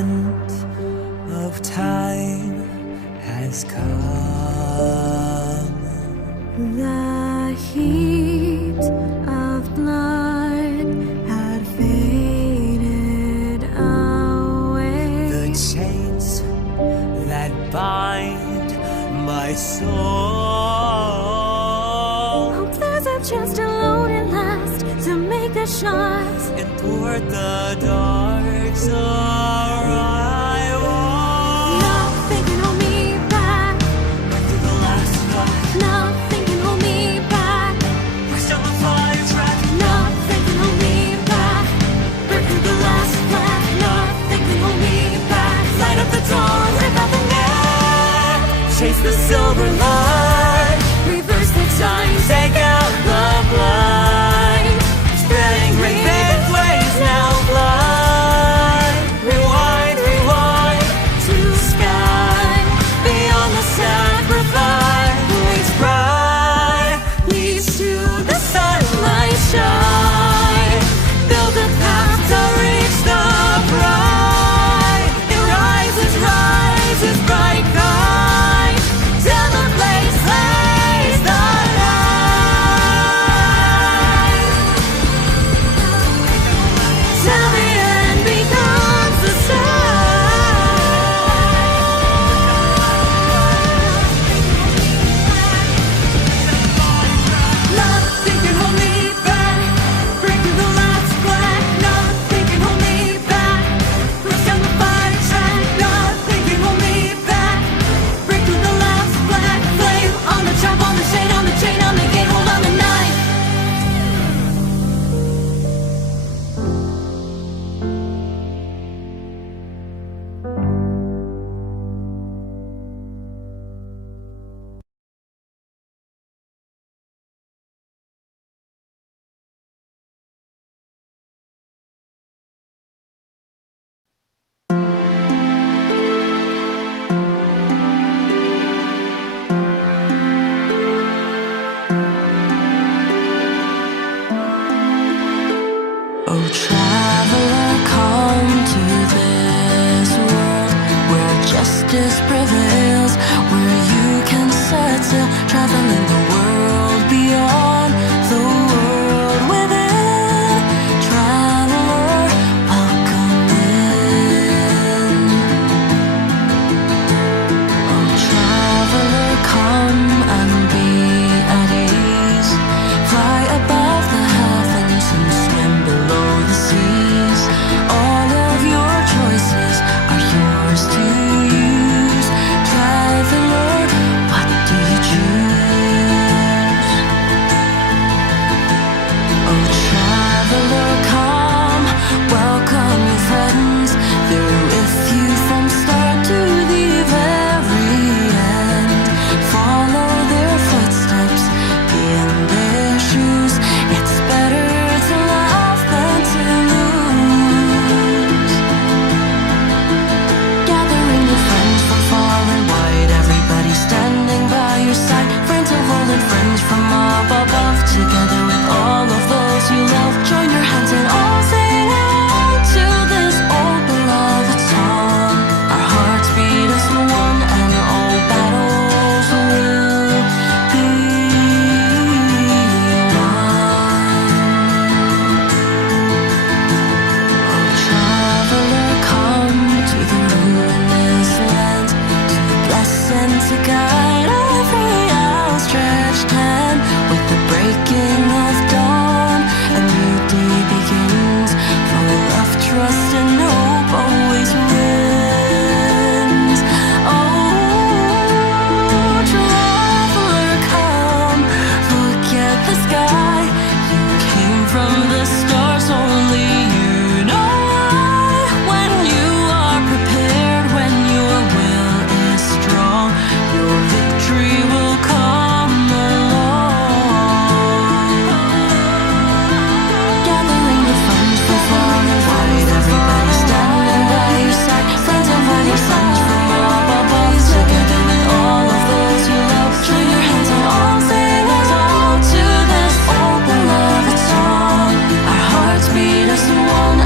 end of time has come. The heat of blood had faded away. The chains that bind my soul. Hope there's a chance to load it last, to make a shot and thwart the dark arrival. Nothing can hold me back. Back to the last fight. Nothing can hold me back. We're still on fire track. Nothing can hold me back. Break through the last flag. Nothing can hold me back. Light up the dawn, rip out the net. Chase the silver light. Reverse the time. Take out the blind. Spreading raven waves now blind. Rewind, rewind to the sky. Beyond the sacrifice. Leads bright. Leads to the Sunlight shine. Build a path to reach the bright. It rises, rises bright guide. Till the blaze lays the light. Till the end becomes the Nothing can hold me back. Break through the last flag. Nothing can hold me back. Push down the fire track. Nothing can hold me back. Break through the last flag. Flame on the trap, on the shade, on the chain, on the gate. Hold on the knife. Oh, traveler, come to this world where justice prevails, where you can set sail, traveling the world beyond, the world within. Traveler, welcome in. Oh, traveler, come and be at ease. Fly above the heavens and swim below the seas. All of your choices are yours to use. Traveler, what do you choose? Oh, traveler, come, welcome your friends. They're with you from start to the very end. Follow their footsteps, be in their shoes. It's better to laugh than to lose. Gathering your friends from far and wide, everybody standing by your side. Friends of old and friends from up above, together with all of those you love. Join your hands and all sing out to this old beloved song. Our hearts beat as one, and all battles will be won. Oh, traveler, come to the ruinous land, to bless and to guide every outstretched hand. With the breaking of dawn, a new day begins, full of trust and hope always wins. Oh, traveler, come, look at the sky. You came from the stars, only you know why. When you are prepared, when your will is strong, your victory will come along. Gathering the funds from far and wide, everybody standing by your side. Friends of all your sons from up above, together with all of those you love. Join your hands and all sing as all to this old beloved song. Our hearts beat as one,